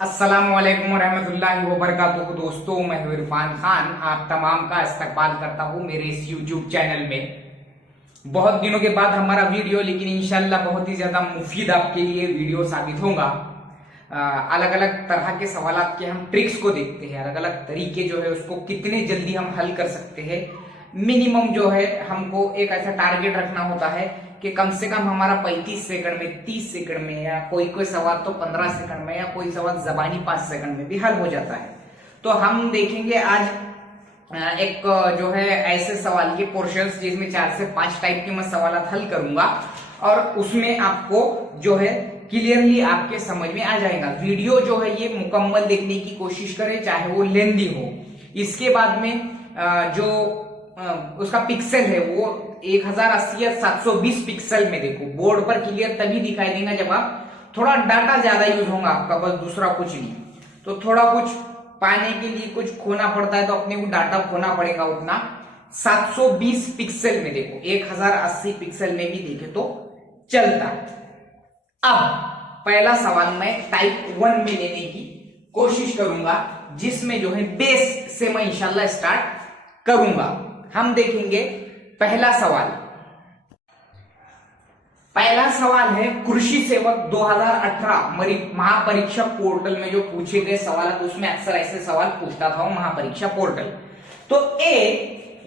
अस्सलामुअलैकुम वरहमतुल्लाहि वबरकातुहू। दोस्तों, मैं हूं इरफान खान, आप तमाम का इस्तकबाल करता हूं मेरे इस यूट्यूब चैनल में। बहुत दिनों के बाद हमारा वीडियो, लेकिन इंशाल्लाह बहुत ही ज्यादा मुफीद आपके लिए वीडियो साबित होगा। अलग अलग तरह के सवालात के हम ट्रिक्स को देखते हैं, अलग अलग तरीके जो है उसको कितने जल्दी हम हल कर सकते हैं। मिनिमम जो है हमको एक ऐसा टारगेट रखना होता है कि कम से कम हमारा 35 सेकंड में, 30 सेकंड में, या कोई कोई सवाल तो 15 सेकंड में, या कोई सवाल जबानी 5 सेकंड में भी हल हो जाता है। तो हम देखेंगे आज एक जो है ऐसे सवाल के पोर्शंस जिसमें 4 से 5 टाइप के मैं सवाल हल करूंगा, और उसमें आपको जो है क्लियरली आपके समझ में आ जाएगा। वीडियो जो है ये मुकम्मल देखने की कोशिश करें, चाहे वो लेंदी हो। इसके बाद में जो उसका पिक्सल है वो 1080 या 720 पिक्सल में देखो। बोर्ड पर क्लियर तभी दिखाई देगा जब आप थोड़ा डाटा ज्यादा यूज होगा आपका, बस दूसरा कुछ नहीं। तो थोड़ा कुछ पाने के लिए कुछ खोना पड़ता है, तो अपने को डाटा खोना पड़ेगा उतना। 720 पिक्सल में देखो, 1080 पिक्सल में भी देखे तो चलता है। अब पहला सवाल मैं टाइप 1 में लेने की कोशिश करूंगा, जिसमें जो है बेस से मैं इंशाल्लाह स्टार्ट करूंगा। हम देखेंगे पहला सवाल है कृषि सेवक 2018 महापरीक्षा पोर्टल में जो पूछे गए सवाल, तो उसमें अक्सर ऐसे सवाल पूछता था महापरीक्षा पोर्टल। तो ए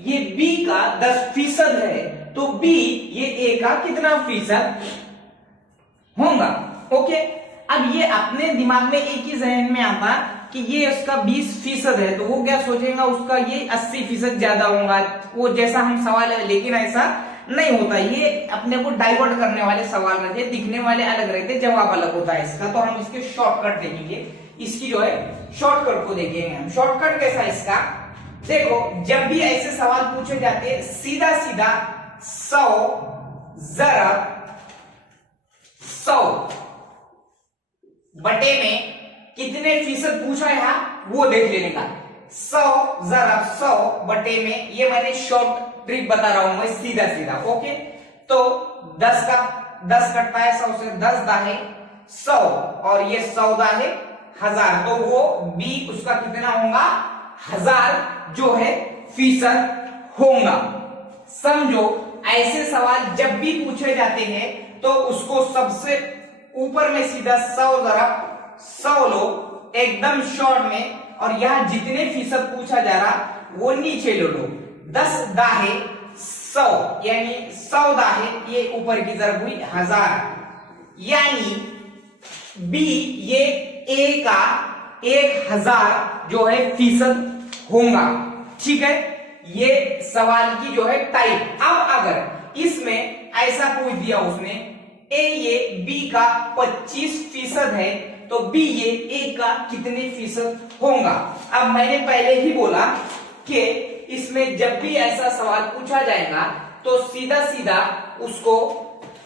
ये बी का 10% है, तो बी ये ए का कितना फीसद होगा। ओके, अब ये अपने दिमाग में एक ही जहन में आता कि ये उसका 20% है, तो वो क्या सोचेगा उसका ये 80% ज्यादा होगा, वो जैसा हम सवाल है। लेकिन ऐसा नहीं होता, ये अपने को डाइवर्ट करने वाले सवाल रहते, दिखने वाले अलग रहते, जवाब अलग होता है इसका। तो हम इसके शॉर्टकट देखेंगे, इसकी जो है शॉर्टकट को देखेंगे हम। शॉर्टकट कैसा इसका देखो, जब भी ऐसे सवाल पूछे जाते हैं, सीधा सीधा 100 ज़रब 100 बटे में कितने फीसद पूछा है यहाँ वो देख लेने का। 100 ज़रब 100 बटे में, ये मैंने शॉर्ट ट्रिक बता रहा हूं मैं, सीधा सीधा। ओके, तो 10 कटता है 100 से, 10 दाहे 100 और ये 100 दाहे 1000, तो वो बी उसका कितना होगा 1000 जो है फीसद होगा। समझो, ऐसे सवाल जब भी पूछे जाते हैं तो उसको सबसे ऊपर में सीधा 100 ज़रब 100 लो एकदम शॉर्ट में, और यहां जितने फीसद पूछा जा रहा वो नीचे लो। 10 दाहे 100 यानी 100 दाहे ये ऊपर की तरफ हुई 1000, यानी बी ये ए का 1000 जो है फीसद होगा। ठीक है, ये सवाल की जो है टाइप। अब अगर इसमें ऐसा पूछ दिया उसने, ए ये बी का 25% है, तो बी ये ए का कितने फीसद होगा। अब मैंने पहले ही बोला कि इसमें जब भी ऐसा सवाल पूछा जाएगा तो सीधा सीधा उसको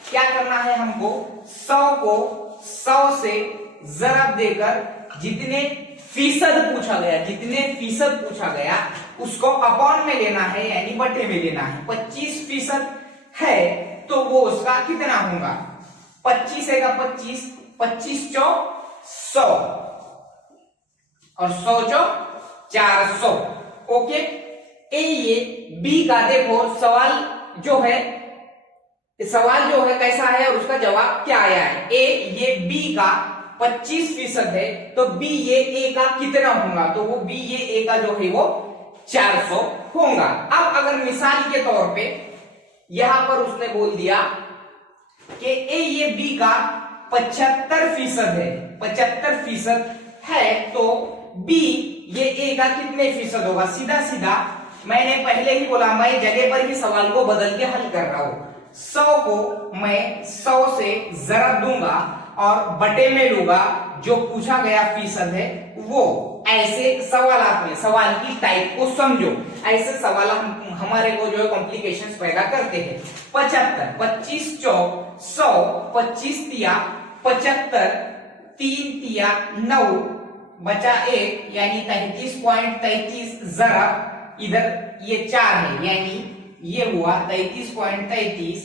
क्या करना है, हमको 100 को 100 से ज़रब देकर जितने फीसद पूछा गया उसको अपॉन में लेना है, यानी बटे में लेना है। 25% है तो वो उसका कितना होगा, 25 है का 25, 25 चौक 100 और 100 चौक 400। ओके, ए ये बी का देखो सवाल जो है कैसा है और उसका जवाब क्या आया है। ए ये बी का 25% है, तो बी ये ए का कितना होगा, तो वो बी ये ए का जो है वो 400 होगा। अब अगर मिसाल के तौर पे यहां पर उसने बोल दिया कि ए ये बी का 75% है, 75% है, तो बी ये ए का कितने फीसद होगा। सीधा सीधा मैंने पहले ही बोला, मैं जगह पर ही सवाल को बदल के हल कर रहा हूं। 100 को मैं 100 से ज़रब दूंगा और बटे में लूंगा जो पूछा गया फीसद है वो। ऐसे सवालात में सवाल की टाइप को समझो, ऐसे सवाल हमारे को जो है कॉम्प्लिकेशंस पैदा करते हैं। 75, 25 चौक 100, 25 तिया 75, 3 तिया 9, बचा 1 यानी 33.33 ज़रब इधर ये 4 है, यानी ये हुआ 33.33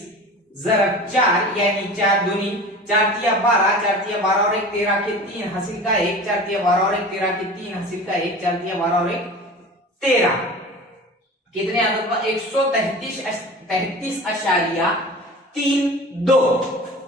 ज़रब 4 यानी 4 दूनी 4 तिया 12, 4 तिया 12 और 1 13 के 3 हासिल का 1, 4 तिया 12 और 1 13 के 3 हासिल का 1, 4 तिया 12 और 1 13 कितने आ गए? 133.32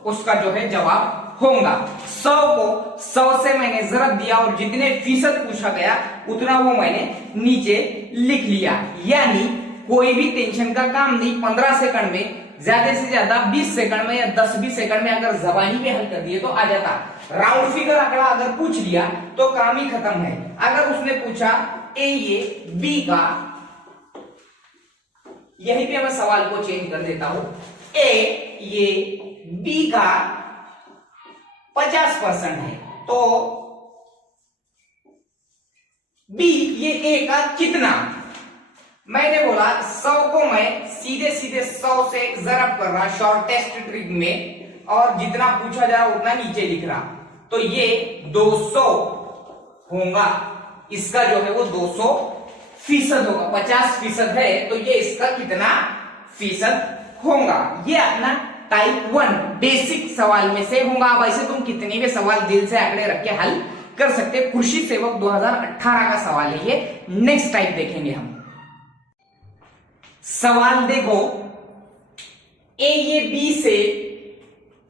उसका जो है जवाब होगा। 100 को 100 से मैंने जरब दिया और जितने फीसद पूछा गया उतना वो मैंने नीचे लिख लिया। यानी कोई भी टेंशन का काम नहीं, 15 सेकंड में ज्यादा से ज्यादा 20 सेकंड में या 10-20 सेकंड में अगर जबानी में हल कर दिए तो आ जाता। राउंड फिगर आंकड़ा अगर पूछ लिया तो काम ही खत्म है। अगर उसने पूछा ए ये बी का, यहीं पे मैं सवाल को चेंज कर देता हूं, ए ये बी का 50% है तो बी ये ए का कितना? मैंने बोला 100 को मैं सीधे सीधे 100 से जरब कर रहा शॉर्टेस्ट ट्रिक में और जितना पूछा जा रहा उतना नीचे लिख रहा, तो ये 200 होगा। इसका जो है वो 200% होगा। 50% है तो ये इसका कितना फीसद होगा? ये अपना टाइप 1 बेसिक सवाल में से होगा। अब ऐसे तुम कितने भी सवाल दिल से आंकड़े रख के हल कर सकते। कृषि सेवक 2018 का सवाल है ये। नेक्स्ट टाइप देखेंगे हम। सवाल देखो, ए ये बी से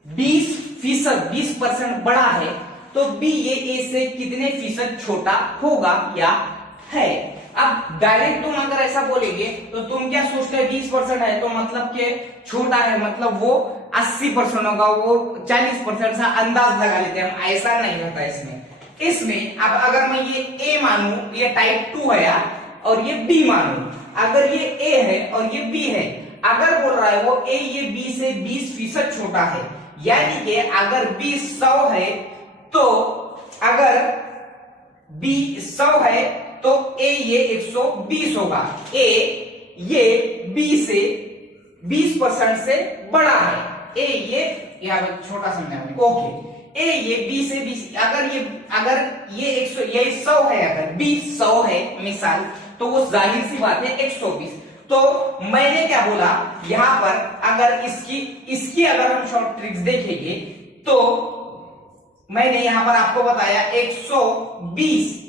20% बड़ा है तो बी ये ए से कितने फीसद छोटा होगा या है? अब डायरेक्ट तुम अगर ऐसा बोलेंगे तो तुम क्या सोचते हैं 20% है तो मतलब के छोटा है, मतलब वो 80% होगा, वो 40% सा अंदाज लगा लेते हैं हम। ऐसा नहीं होता इसमें अब अगर मैं ये ए मानूं, ये टाइप 2 है और ये बी मानूं, अगर ये ए है और ये बी है, अगर बोल रहा है वो ए ये बी से 20% छोटा है, यानी कि अगर बी 100 है तो अगर बी 100 है तो ए ये 120 होगा। ए ये बी से 20% से बड़ा है। ए ये यहां छोटा समझाने ओके। ए ये बी से 20, अगर ये 100 है, अगर बी 100 है मिसाल, तो वो जाहिर सी बात है 120। तो मैंने क्या बोला यहां पर, अगर इसकी अगर हम शॉर्ट ट्रिक्स देखेंगे तो मैंने यहां पर आपको बताया 120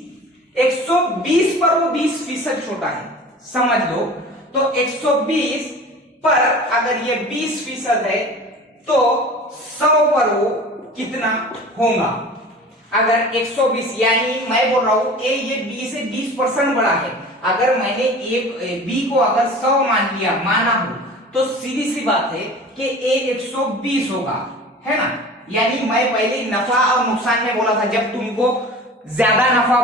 पर वो 20% छोटा है, समझ लो। तो 120 पर अगर ये 20% है तो 100 पर वो कितना होगा? अगर 120, यानी मैं बोल रहा हूं ए ये बी से 20% बड़ा है, अगर मैंने ए बी को अगर 100 माना हो तो सीधी सी बात है कि ए 120 होगा, है ना। यानी मैं पहले नफा और नुकसान में बोला था, जब तुमको ज्यादा नफा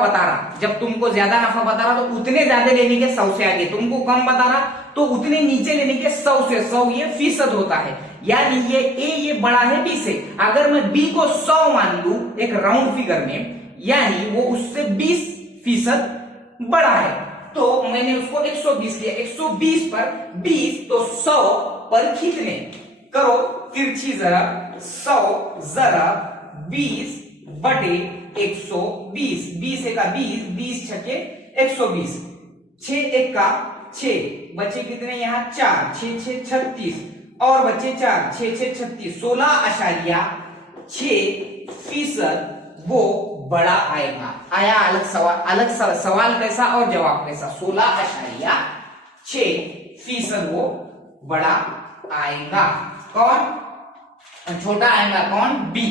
बता रहा तो उतने ज्यादा लेने के 100 से आगे, तुमको कम बता रहा तो उतने नीचे लेने के 100 से। 100 ये फीसद होता है, यानी ये ए ये बड़ा है बी से। अगर मैं बी को 100 मान लूं एक राउंड फिगर में, यानी वो उससे 20% बड़ा है, तो मैंने उसको 120 लिया। 120 पर 20 तो 100 पर कितने? करो तिरछी जरा, 100 जरा 20 बटे 120, 20 एका 20, 20 छके 120, 6 एक का 6, बचे कितने यहाँ 4, 6 6 36 और बचे 4, 6 6 36, 16.6% वो बड़ा आएगा। आया अलग सवाल कैसा और जवाब कैसा? 16.6% वो बड़ा आएगा। कौन छोटा आएगा? कौन? बी।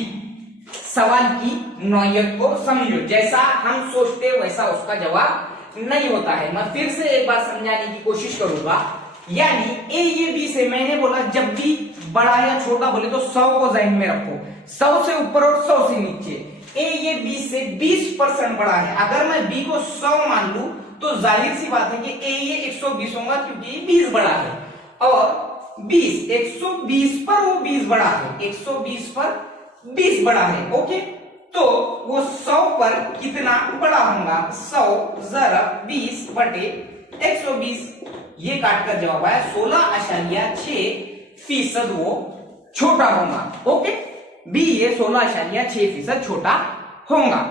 सवाल की नौयत को समझो, जैसा हम सोचते वैसा उसका जवाब नहीं होता है। मैं फिर से एक बार समझाने की कोशिश करूंगा। यानी ए ये बी से, मैंने बोला जब भी बड़ा या छोटा बोले तो 100 को ज़हन में रखो, 100 से ऊपर और 100 से नीचे। ए ये बी से 20% बड़ा है, अगर मैं बी को 100 मान लूं तो जाहिर सी बात है कि ए ये 120 होगा, क्योंकि ये 20 बड़ा है। और 120 पर वो 20 बड़ा है, 120 पर 20 बड़ा है। ओके, तो वो 100 पर कितना बड़ा होगा? 100 जरा 20 बटे 120, ये काटकर जवाब आया 16.6% वो छोटा होगा। ओके, बी ये 16.6% छोटा होगा।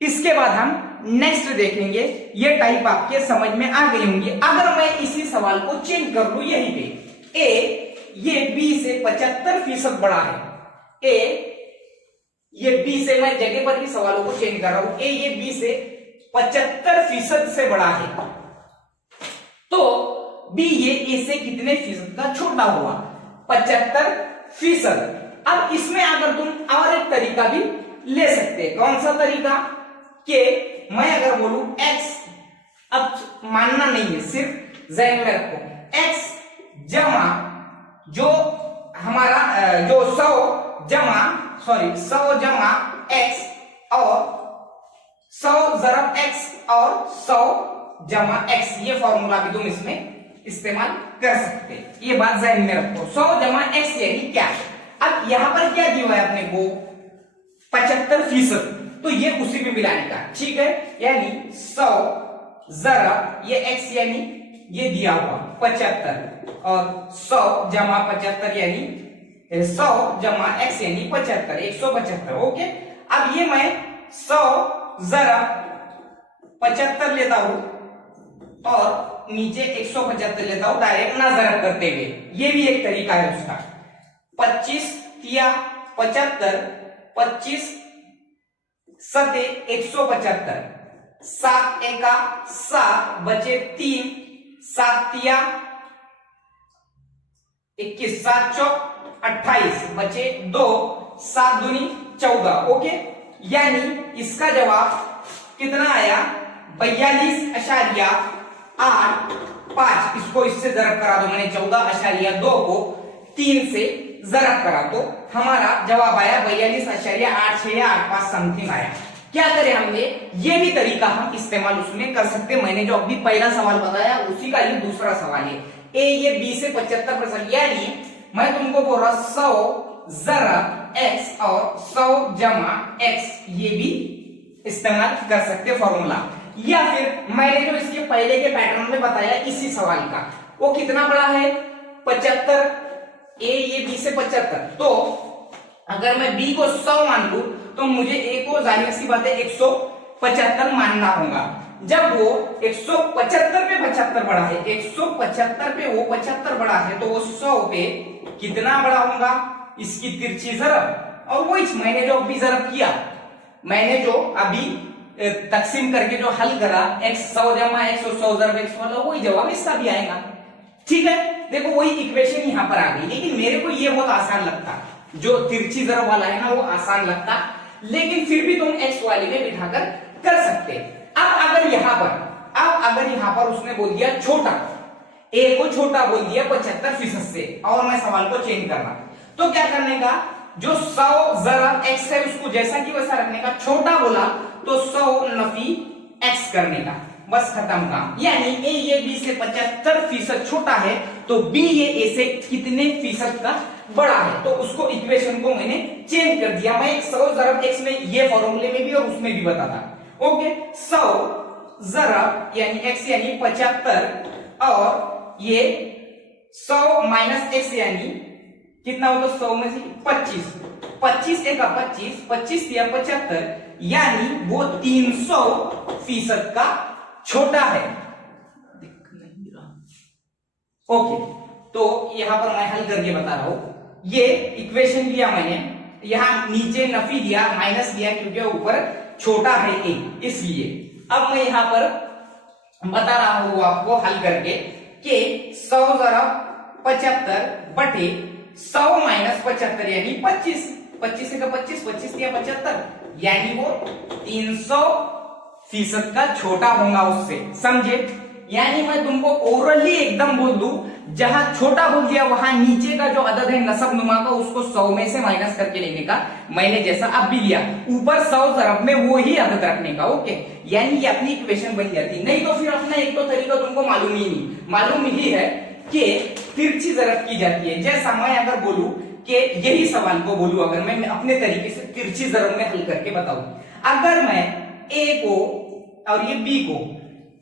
इसके बाद हम नेक्स्ट देखेंगे। ये टाइप आपके समझ में आ गई होंगी। अगर मैं इसी सवाल को चेंज कर लूं, यहीं पे ए ये बी से 75% बड़ा है, ए ये बी से, मैं जगह पर ही सवालों को चेंज कर रहा हूं, ए ये बी से 75% से बड़ा है, तो बी ये ए से कितने फीसद का छोटा हुआ? 75%। अब इसमें अगर तुम और एक तरीका भी ले सकते हैं। कौन सा तरीका? कि मैं अगर बोलूं x, अब मानना नहीं है, सिर्फ ज़हन में रखो, x जमा जो हमारा जो 100 जमा x और 100 ज़रब x और 100 जमा x, ये फॉर्मूला भी तुम इसमें इस्तेमाल कर सकते हैं। ये बात ज़हन में रखो। 100 जमा x यानी क्या? अब यहां पर क्या दिया है अपने को? 75%, तो ये उसी में मिलाने का, ठीक है। यानी 100 ज़रब ये x यानी ये दिया हुआ 75 और 100 जमा 75 यानी 100 जमा x यानी 75, 175। ओके, अब ये मैं 100 ज़रब 75 लेता हूं और नीचे 175 लेता हूं, डायरेक्ट ना ज़रब करते हुए। ये भी एक तरीका है उसका। 25 तिया 75, 25 सते 175, 7 एका 7 बचे 3, 7 तिया 21, 7 चौक 28 बचे 2, 7 दूनी 14। ओके, यानी इसका जवाब कितना आया? 42.85। इसको इससे ज़रब करा दो, मैंने 14.2 को 3 से ज़रब करा तो हमारा जवाब आया 42.86 या 85 समथिंग आया। क्या करें हमने? ये भी तरीका हम इस्तेमाल उसमें कर सकते हैं। मैंने जो अभी पहला सवाल बताया उसी का ही दूसरा सवाल है। ए ये बी से 75%, यानी मैं तुमको बोल रहा 100 ज़रब x और 100 जमा x, ये भी इस्तेमाल कर सकते फॉर्मूला। या फिर मैंने जो इसके पहले के पैटर्न में बताया इसी सवाल का, वो कितना बड़ा है? 75, ए ये बी से 75, तो अगर मैं बी को 100 मान लूं तो मुझे ए को जाहिर सी बात है 175 मानना होगा। जब वो 175 पे 75 बड़ा है, 175 पे वो 75 बड़ा है, तो वो 100 पे कितना बड़ा होगा? इसकी तिरछी ज़रब। और वही मैंने जो अभी ज़रब किया, मैंने जो अभी तकसीम करके जो हल करा, x 100 जमा x और 100 ज़रब x वाला, वही जवाब इसका भी आएगा। ठीक है, देखो वही इक्वेशन यहां पर आ गई। लेकिन मेरे को ये बहुत आसान लगता, जो तिरछी ज़रब वाला है ना, वो आसान लगता, लेकिन फिर भी तुम x वाले में बिठाकर कर सकते। अब अगर यहां पर उसने बोल दिया छोटा, a को छोटा बोल दिया 75% से, और मैं सवाल को चेंज करना, तो क्या करने का? जो 100 ज़रब x है उसको जैसा कि वैसा रखने का। छोटा बोला तो 100 नफी x करने का, बस खत्म काम। यानी a ये b से 75% छोटा है, तो b ये a से कितने फीसद का बड़ा है, तो उसको इक्वेशन को मैंने चेंज कर दिया। मैं 100 ज़रब x में ये फॉर्मूले में भी और उसमें भी बताता। ओके, 100 ज़रब यानी x यानी 75 और ये 100 माइनस x यानी कितना होगा? 100 में से 25, 25 एका 25, 25 या 75, यानी वो 300% का छोटा है। ओके, तो यहां पर मैं हल करके बता रहा हूं। ये इक्वेशन दिया मैंने, यहां नीचे नफी दिया, माइनस दिया, क्योंकि ऊपर छोटा है a, इसलिए। अब मैं यहां पर बता रहा हूं आपको हल करके कि 100 ज़रब 75 बटे 100 माइनस 75 यानी 25, 25 का 25, 25 या 75, यानी वो 300% का छोटा होगा उससे। समझे? यानी मैं तुमको ओरली एकदम बोल दूं, जहां छोटा बोल दिया वहां नीचे का जो अदद है नसब नुमा का, उसको 100 में से माइनस करके लेने का, मैंने जैसा अब भी लिया। ऊपर 100 ज़रब में वो ही अदद रखने का। ओके, यानी ये अपनी इक्वेशन बन जाती। नहीं तो फिर अपना एक तो तरीका तुमको मालूम ही है कि तिरछी ज़रब की जाती है। जैसा मैं अगर बोलूं कि यही सवाल को बोलूं, अगर मैं अपने तरीके से तिरछी ज़रब में हल करके बताऊं, अगर मैं a को और ये b को,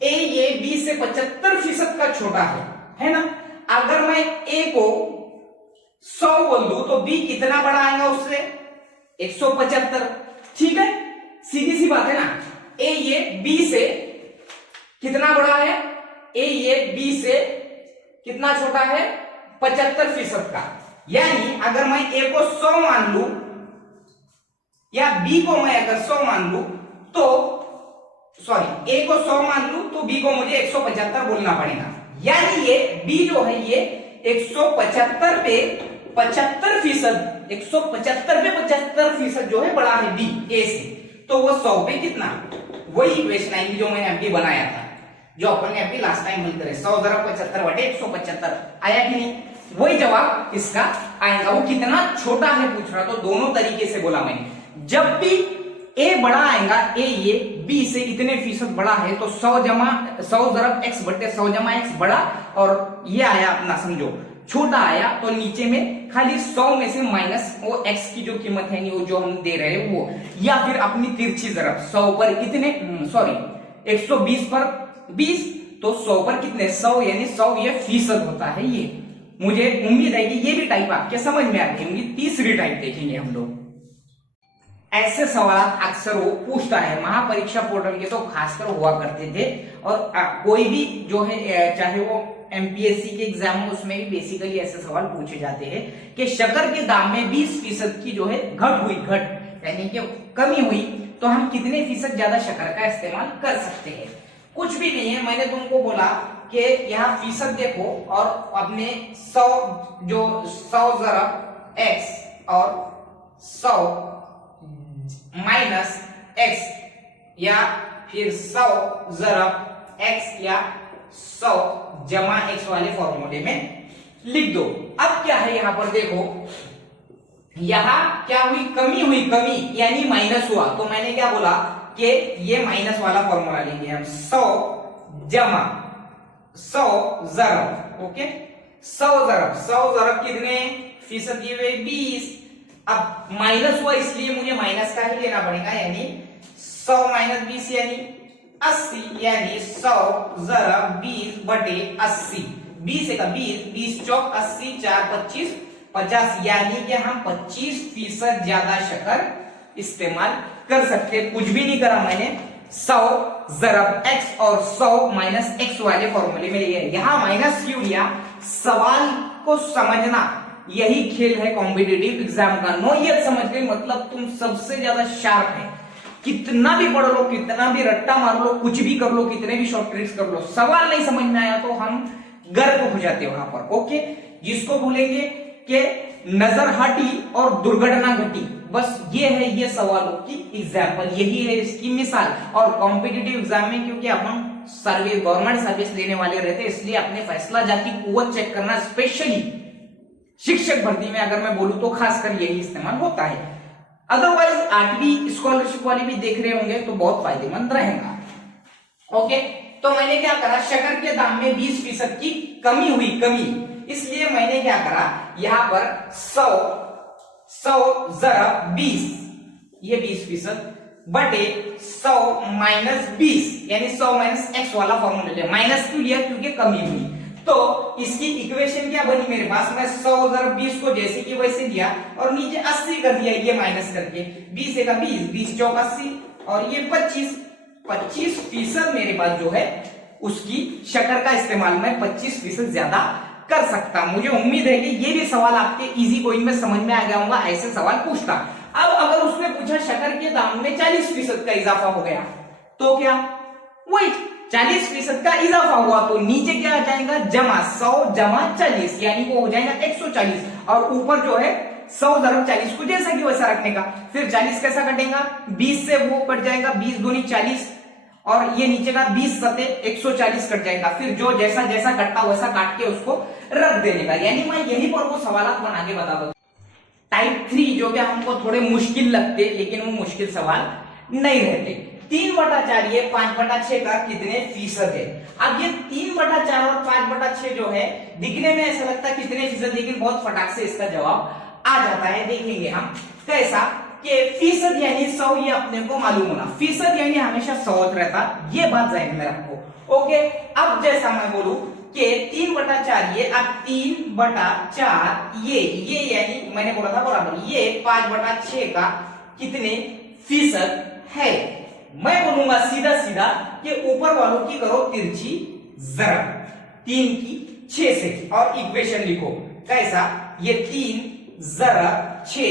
a ये b से 75% का छोटा है ना, अगर मैं a को 100 बोल दूं तो b कितना बड़ा आएगा उससे? 175। ठीक है, सीधी सी बात है ना। a ये b से कितना बड़ा है? a ये b से कितना छोटा है? 75% का। यानी अगर मैं a को 100 मान लूं या बी को मैं अगर 100 मान लू तो सॉरी ए को 100 मान लू तो बी को मुझे 175 बोलना पड़ेगा। यानी ये बी जो है ये 175 पे 75%, 175 पे 75% जो है बड़ा है बी ए से, तो वो 100 पे कितना, वही इक्वेशन आएगी जो मैंने अभी बनाया था, जो अपन ने अभी लास्ट टाइम हल करे, 100 × 75 बटे 175 आया कि नहीं, वही जवाब इसका आएगा। वो कितना छोटा है पूछ रहा, तो दोनों तरीके से बोला मैंने। जब भी ए बड़ा आएगा, ए ये बी से इतने फीसद बड़ा है, तो 100 × x बटे 100 × x बड़ा, और ये आया अपना समझो छोटा आया, तो नीचे में खाली 100 में से माइनस वो x की जो कीमत है वो जो हम दे रहे हैं वो, या फिर अपनी तिरछी ज़रब 100 पर कितने, सॉरी 120 पर 20, तो 100 पर कितने 100, यानी 100 ये फीसद होता है। ये मुझे उम्मीद है कि ये भी टाइप आपके समझ में आती होंगी। तीसरी टाइप देखेंगे हम लोग। ऐसे सवाल अक्सर वो पूछता है, महापरीक्षा पोर्टल के तो खासकर हुआ करते थे, और कोई भी जो है चाहे वो एमपीएससी के एग्जाम हो उसमें भी बेसिकली ऐसे सवाल पूछे जाते हैं कि शक्कर के दाम में 20% की जो है घट हुई, घट यानी कि कमी हुई, तो हम कितने फीसद ज्यादा शक्कर का इस्तेमाल कर सकते हैं। कुछ भी नहीं है, मैंने तुमको बोला कि यहाँ फीसद देखो और अपने 100 ज़रब x और 100 माइनस x, या फिर 100 ज़रब x या 100 जमा x वाले फॉर्मूले में लिख दो। अब क्या है यहाँ पर देखो, यहां क्या हुई, कमी हुई, कमी यानी माइनस हुआ, तो मैंने क्या बोला कि ये माइनस वाला फॉर्मूला लेंगे हम, 100 जमा 100 ज़रब, ओके 100 ज़रब कितने फीसद, ये 20। अब माइनस हुआ इसलिए मुझे माइनस का ही लेना पड़ेगा, यानी 100 माइनस 20 यानी 80, यानी 100 ज़रब 20 बटे 80, 20 का 20, 20 चौक 80, 4 25 50, यानी कि हम 25% ज्यादा शक्कर इस्तेमाल कर सकते। कुछ भी नहीं करा मैंने, 100 ज़रब x और 100 माइनस x वाले फॉर्मूले में लिया। यहां माइनस क्यों लिया, सवाल को समझना यही खेल है कॉम्पिटिटिव एग्जाम का। नोयत समझ गए, मतलब तुम सबसे ज्यादा शार्प है, कितना भी पढ़ लो, कितना भी रट्टा मार लो, कुछ भी कर लो, कितने भी शॉर्ट ट्रिक्स कर लो, सवाल नहीं समझ में आया तो हम गर्क हो जाते वहां पर, ओके। जिसको बोलेंगे कि नजर हटी और दुर्घटना घटी, बस ये है ये सवालों की एग्जाम्पल, यही है इसकी मिसाल। और कॉम्पिटिटिव एग्जाम में क्योंकि अपन सर्विस, गवर्नमेंट सर्विस देने वाले रहते, इसलिए अपने फैसला जाती कुव्वत चेक करना, स्पेशली शिक्षक भर्ती में अगर मैं बोलूं तो खासकर यही इस्तेमाल होता है। अदरवाइज 8वीं स्कॉलरशिप वाली भी देख रहे होंगे तो बहुत फायदेमंद रहेगा, ओके। तो मैंने क्या करा, शक्कर के दाम में 20% की कमी हुई, कमी, इसलिए मैंने क्या करा, यहां पर 100 ज़रब 20, ये 20% बटे 100 माइनस 20, यानी 100 माइनस x वाला फॉर्मूला लिया। माइनस क्यों लिया, क्योंकि कमी हुई। तो इसकी इक्वेशन क्या बनी मेरे पास, मैं 100 ज़रब 20 को जैसे कि वैसे दिया और नीचे 80 कर दिया, ये माइनस करके 20 का 20, 20 चौक 80 और ये 25% मेरे पास जो है उसकी शक्कर का इस्तेमाल मैं 25% ज्यादा कर सकता। मुझे उम्मीद है कि ये भी सवाल आपके इजी गोइंग में समझ में आ गया होगा, ऐसे सवाल पूछता। अब अगर उसने पूछा शक्कर के दाम में 40% का इजाफा हो गया, तो क्या वही 40% का इजाफा हुआ, तो नीचे क्या आ जाएगा, जमा 100 जमा 40, यानी वो हो जाएगा 140, और ऊपर जो है 100 ज़रब 40 को जैसा कि वैसा रखने का। फिर 40 कैसा कटेगा, 20 से वो कट जाएगा, 20 दूनी 40, और ये नीचे का 20 सते 140 कट जाएगा। फिर जो जैसा जैसा कटता वैसा काट के उसको रख देने का, यानी मैं यही पर वो सवाल बना के बता दूं। टाइप 3 जो कि हमको थोड़े मुश्किल लगते, लेकिन वो मुश्किल सवाल नहीं रहते। 3/4 ये 5/6 का कितने फीसद है। अब ये 3/4 और 5/6 जो है दिखने में ऐसा लगता है कितने फीसद, लेकिन बहुत फटाक से इसका जवाब आ जाता है। देखेंगे हम कैसा, कि फीसद यानी 100, ये अपने को मालूम होना, फीसद यानी हमेशा 100 रहता, ये बात ज़हन में रखो, ओके। अब जैसा मैं बोलूं कि 3/4 ये, अब 3/4 ये यानी मैंने बोला था बराबर, ये 5/6 का कितने फीसद है। मैं बोलूंगा सीधा सीधा कि ऊपर वालों की करो तिरछी ज़रब 3 की 6 से, और इक्वेशन लिखो कैसा, ये 3 ज़रब 6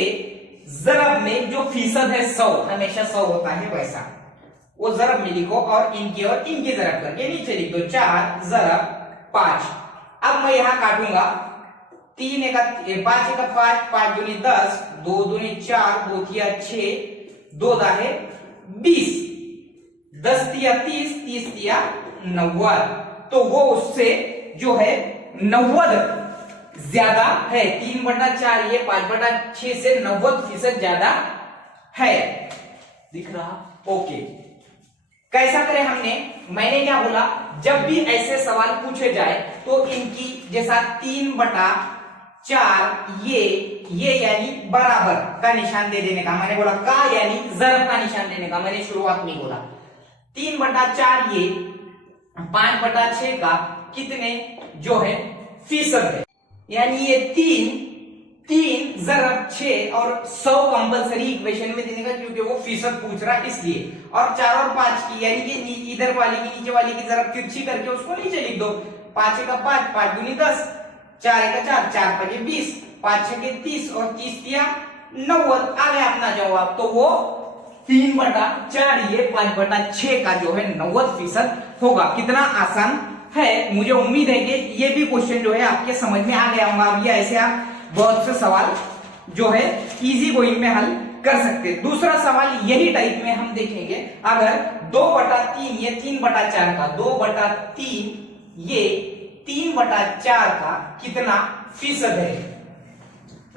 जरब में जो फीसद है 100, हमेशा 100 होता है वैसा, वो जरब में लिखो और इनके जरब करके नीचे लिख दो 4 जरब 5। अब मैं यहां काटूंगा 3 एका 5 एका 5, 5 दूनी 10, 2 दूनी 4, 2 तिया 6, 2 दाहे 20, 10 तिया 30, 30 तिया 90। तो वो उससे जो है 90 ज्यादा है। 3/4 ये 5/6 से 90% ज्यादा है। दिख रहा? ओके। कैसा करें हमने, मैंने क्या बोला, जब भी ऐसे सवाल पूछे जाए तो इनकी जैसा 3/4 ये यानी बराबर का निशान दे देने का। मैंने बोला का यानी जरब का निशान देने का, मैंने शुरुआत में बोला। 3/4 ये 5/6 का कितने जो है फीसद है, यानी ये 3 जरब 6 और 100 कंपलसरी इक्वेशन में देने का, क्योंकि वो फीसद पूछ रहा है इसलिए। और 4 और 5 की यानी कि इधर वाली की नीचे वाली की जरब तिरछी करके उसको नीचे लिख दो। 5 एका 5, 5 दूनी 10, 4 एका 4, 4 5 20, 5 6 30 और 30 तिया 90। आ गया अपना जवाब। तो वो 3/4 ये 5/6 का जो है 90% होगा। कितना आसान है। मुझे उम्मीद है कि ये भी क्वेश्चन जो है आपके समझ में आ गया होगा। अब ये ऐसे आप बहुत से सवाल जो है इजी गोइंग में हल कर सकते हैं। दूसरा सवाल यही टाइप में हम देखेंगे। अगर 2/3 ये 3/4 का, 2/3 ये 3/4 का कितना फीसद है।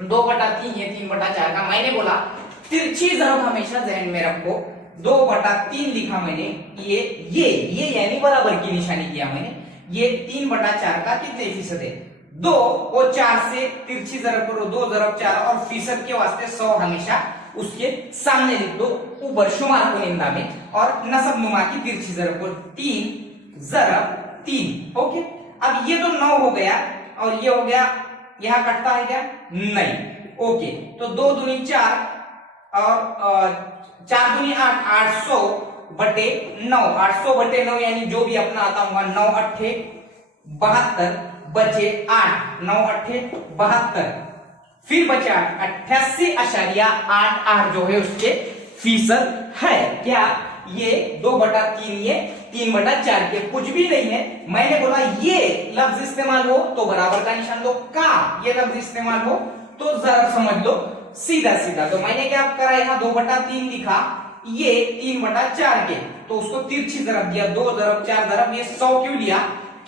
2/3 ये 3/4 का, मैंने बोला तिरछी जरब हमेशा ध्यान में रखो। 2/3 लिखा मैंने, ये यानी बराबर की निशानी किया मैंने। ये 3/4 का कितने फीसद है। 2 और 4 से तिरछी जरब करो, 2 जरब 4 और फीसद के वास्ते 100 हमेशा उसके सामने लिख दो, ऊपर शुमार को निंदा में, और नसब नुमा की तिरछी जरब को 3 जरब 3। ओके। अब ये तो 9 हो गया और ये हो गया, यहां कटता है क्या? नहीं। ओके। तो 2 दूनी 4 और 4 दूनी 8, 800/9, 800/9 यानी जो भी अपना आता होगा 9 8 72 बचे 8, 9 8 72, फिर बचे 8, 88.88 जो है उसके फीसद है। क्या ये 2/3 ये 3/4 के कुछ भी नहीं है। मैंने बोला ये लफ्ज इस्तेमाल हो तो बराबर का निशान दो, का ये लफ्ज इस्तेमाल हो तो जरब समझ लो सीधा सीधा। तो मैंने क्या करा, यहाँ 2/3 लिखा, ये 3/4 के, तो उसको तिरछी जरब दिया, 2 जरब 4 जरब, ये 100 क्यों लिया?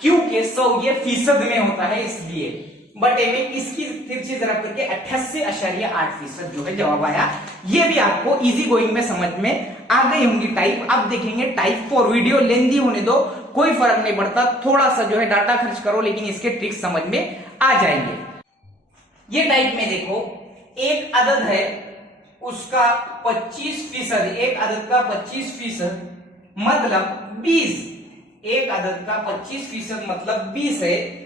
क्योंकि 100 ये फीसद में होता है इसलिए। बटे में इसकी तिरछी जरब करके 88.8% जो है जवाब आया। ये भी आपको इजी गोइंग में समझ में आ गई होंगी टाइप। अब देखेंगे टाइप 4। वीडियो लेंदी होने दो, कोई फर्क नहीं पड़ता, थोड़ा सा जो है डाटा खर्च करो, लेकिन इसके ट्रिक्स समझ में आ जाएंगे। ये टाइप में देखो, एक अदद है उसका 25%, एक अदद का 25% मतलब 20, एक अदद का 25% मतलब 20 है,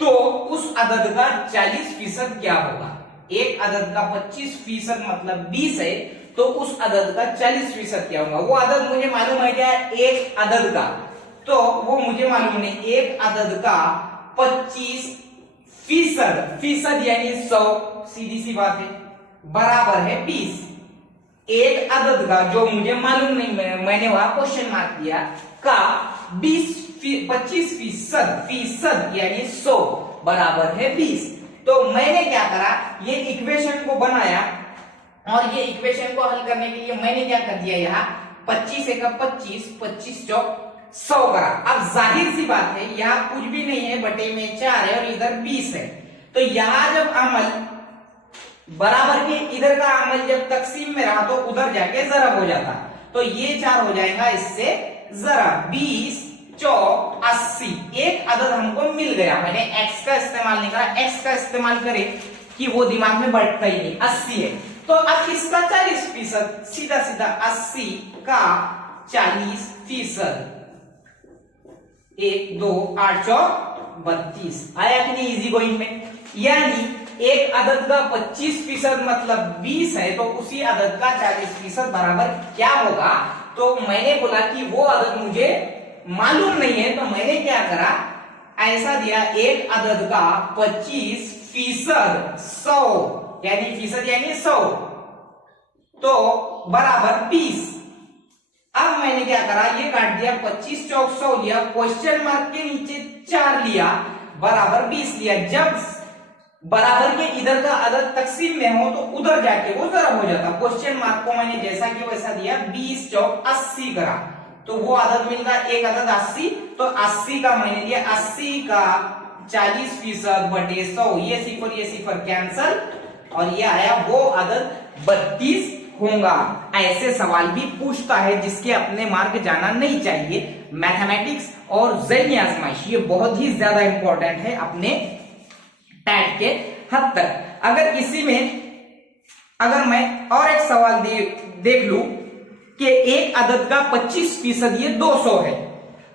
तो उस अदद का 40% क्या होगा? एक अदद का 25% मतलब 20 है, तो उस अदद का 40% क्या होगा? वो अदद मुझे मालूम है क्या? एक अदद का, तो वो मुझे मालूम नहीं। एक अदद का 25% फीसद यानी 100, सीधी सी बात है, बराबर है 20। एक अदद का जो मुझे मालूम नहीं, मैंने वहां क्वेश्चन मार्क दिया, का 25% यानी 100 बराबर है 20। तो मैंने क्या करा, ये इक्वेशन को बनाया और ये इक्वेशन को हल करने के लिए मैंने क्या कर दिया, यहाँ 25 एका 25, 25 चौक 100 करा। अब जाहिर सी बात है यहाँ कुछ भी नहीं है, बटे में 4 है और इधर 20 है, तो यहां जब अमल बराबर के इधर का अमल जब तकसीम में रहा तो उधर जाके जरब हो जाता, तो ये 4 हो जाएगा इससे जरब। 20 चौक 80, एक अदद हमको मिल गया। मैंने x का इस्तेमाल नहीं करा, x का इस्तेमाल करे कि वो दिमाग में बैठता ही नहीं। 80 है तो अब इसका 40%, सीधा सीधा 80 का 40%, 1 2 8 चौक 32 आया कि नहीं इजी गोइंग में। यानी एक अदद का 25% मतलब 20 है, तो उसी अदद का 40% बराबर क्या होगा? तो मैंने बोला कि वो अदद मुझे मालूम नहीं है, तो मैंने क्या करा, ऐसा दिया, एक अदद का 25% 100 यानी फीसद यानी 100 तो बराबर 20। अब मैंने क्या करा, ये काट दिया, 25 चौक 100 लिया, क्वेश्चन मार्क के नीचे 4 लिया, बराबर 20 लिया। जब बराबर के इधर का अदद तकसीम में हो तो उधर जाके वो जरब हो जाता। क्वेश्चन मार्क को मैंने जैसा कि वैसा दिया, 20 चौक 80 करा, तो वो अदद मिल गया, एक अदद 80, तो 80 का मैंने दिया, 80 का 40% बटे 100, ये सिफर कैंसल, और ये आया वो अदद 32 होगा। ऐसे सवाल भी पूछता है जिसके अपने मार्क जाना नहीं चाहिए। मैथमेटिक्स और ज़हनी आजमाइश ये बहुत ही ज्यादा इंपॉर्टेंट है अपने टैट के हद तक। अगर इसी में अगर मैं और एक सवाल देख लूं कि एक अदद का 25% ये 200 है,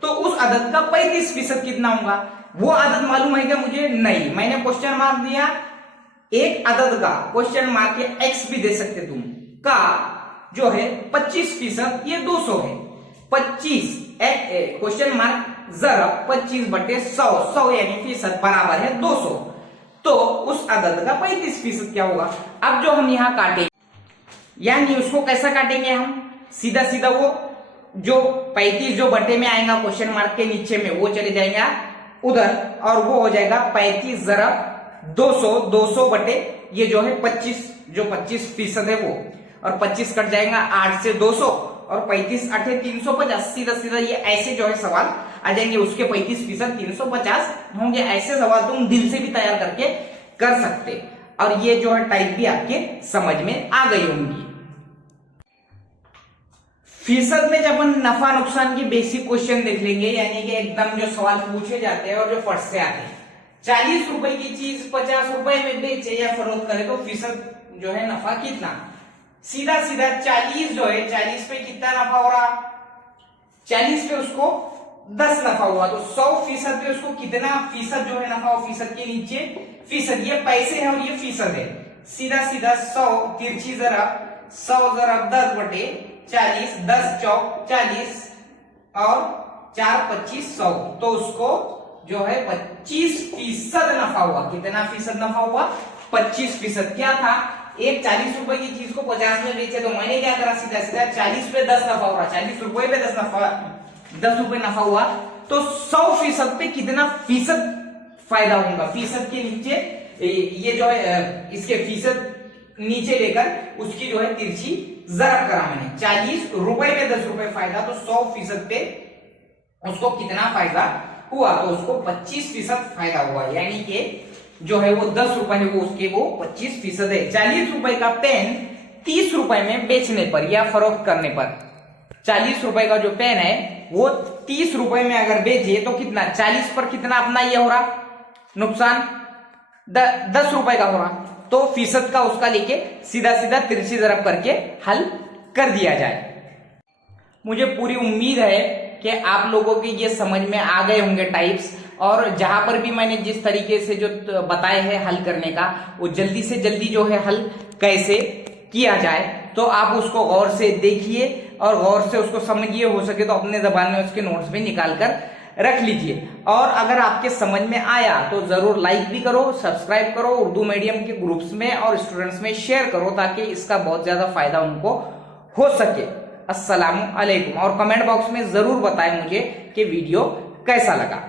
तो उस अदद का 35% कितना होगा, वो अदद मालूम है क्या मुझे? नहीं। मैंने क्वेश्चन मार्क दिया, एक अदद का क्वेश्चन मार्क या एक्स भी दे सकते तुम, का जो है 25% ये 200 है। 25 क्वेश्चन मार्क जरब 25 बटे 100, 100 यानी फीसद बराबर है 200, तो उस अदद का 35% क्या होगा। अब जो हम यहां काटेंगे, यानी उसको कैसा काटेंगे हम, सीधा सीधा वो जो 35 जो बटे में आएगा क्वेश्चन मार्क के नीचे में, वो चले जाएंगे उधर, और वो हो जाएगा 35 जरब 200, 200 बटे ये जो है 25, जो 25% है वो, और 25 कट जाएगा 8 से 200, और 35 8 350, सीधा सीधा ये ऐसे जो है सवाल आ जाएंगे, उसके 35% 350 होंगे। ऐसे सवाल तुम दिल से भी तैयार करके कर सकते, और ये जो है टाइप भी आपके समझ में आ गई होंगी। फीसद में जब अपन नफा नुकसान के बेसिक क्वेश्चन देख लेंगे, यानी कि एकदम जो सवाल पूछे जाते हैं और जो फट से आते हैं। 40 रुपए की चीज 50 रुपए में बेचे या फरोख्त करे तो फीसद जो है नफा कितना। सीधा सीधा 40 जो है, 40 पे कितना नफा हो रहा, 40 पे उसको 10 नफा हुआ, तो 100% पे उसको कितना फीसद जो है नफा हो, फीसद के नीचे फीसद, ये पैसे है और ये फीसद है। सीधा सीधा 100 तिरछी जरब 100 जरब 10 बटे 40, 10 चौक 40 और 4 25 100, तो उसको जो है 25% नफा हुआ। कितना फीसद नफा हुआ? 25%। क्या था, एक 40 रुपए की चीज को 50 में बेचे, तो मैंने क्या करा, सीधा सीधा 40 पे 10 नफा हो रहा, 40 रुपए पे 10 रुपए नफा हुआ, तो 100% पे कितना फीसद फायदा होगा। फीसद के नीचे ये जो है इसके फीसद नीचे लेकर उसकी जो है तिरछी जरब करा मैंने। 40 रुपए पे 10 रुपए फायदा, तो 100% पे उसको कितना फायदा हुआ, तो उसको 25% फायदा हुआ, यानी कि जो है वो 10 रुपए है वो उसके वो 25% है। 40 रुपए का पेन 30 रुपए में बेचने पर या फरोख्त करने पर, 40 रुपए का जो पेन है वो 30 रुपए में अगर बेचे तो कितना, 40 पर कितना अपना ये हो रहा नुकसान, 10 रुपए का हो रहा, तो फीसद का उसका लेके सीधा सीधा तिरछी जरब करके हल कर दिया जाए। मुझे पूरी उम्मीद है कि आप लोगों के ये समझ में आ गए होंगे टाइप्स, और जहां पर भी मैंने जिस तरीके से जो बताए हैं हल करने का, वो जल्दी से जल्दी जो है हल कैसे किया जाए, तो आप उसको गौर से देखिए और गौर से उसको समझिए। हो सके तो अपने जबान में उसके नोट्स भी निकाल कर रख लीजिए। और अगर आपके समझ में आया तो जरूर लाइक भी करो, सब्सक्राइब करो, उर्दू मीडियम के ग्रुप्स में और स्टूडेंट्स में शेयर करो, ताकि इसका बहुत ज्यादा फायदा उनको हो सके। अस्सलामु अलैकुम। और कमेंट बॉक्स में जरूर बताएं मुझे कि वीडियो कैसा लगा।